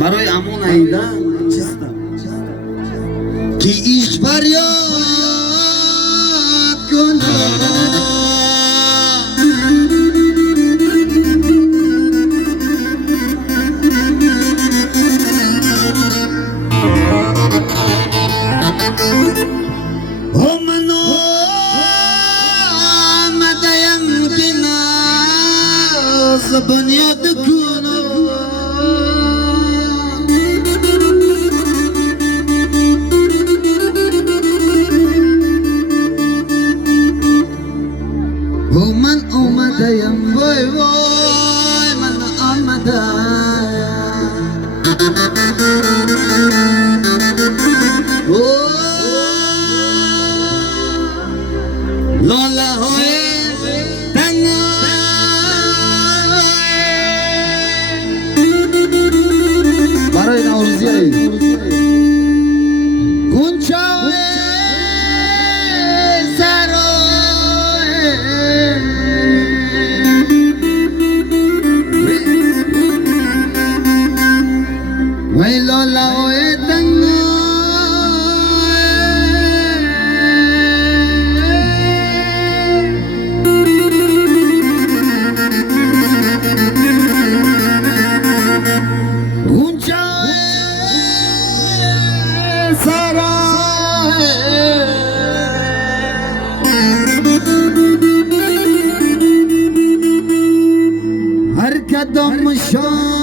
برای امون ایده چیستم که ایش فریاد کنم بنیاد کنم و من آمدیم وای وای من آمدیم لاله های برای نوروزی گونچای سرای وی لالای تنگای هر قدم شان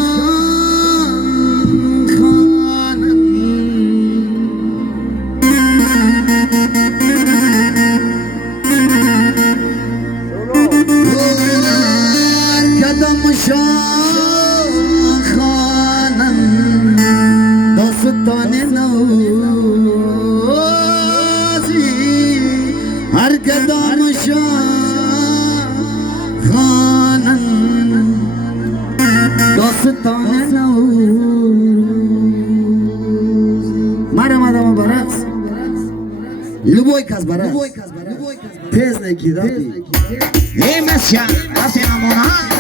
خانم هر قدم شان خانم داستان نوزی هر قدم شان خانم داستان نوزی مرم آدم برعکس لبوی کس برعکس تیز نگیدم ای مسیح رفتیم امونا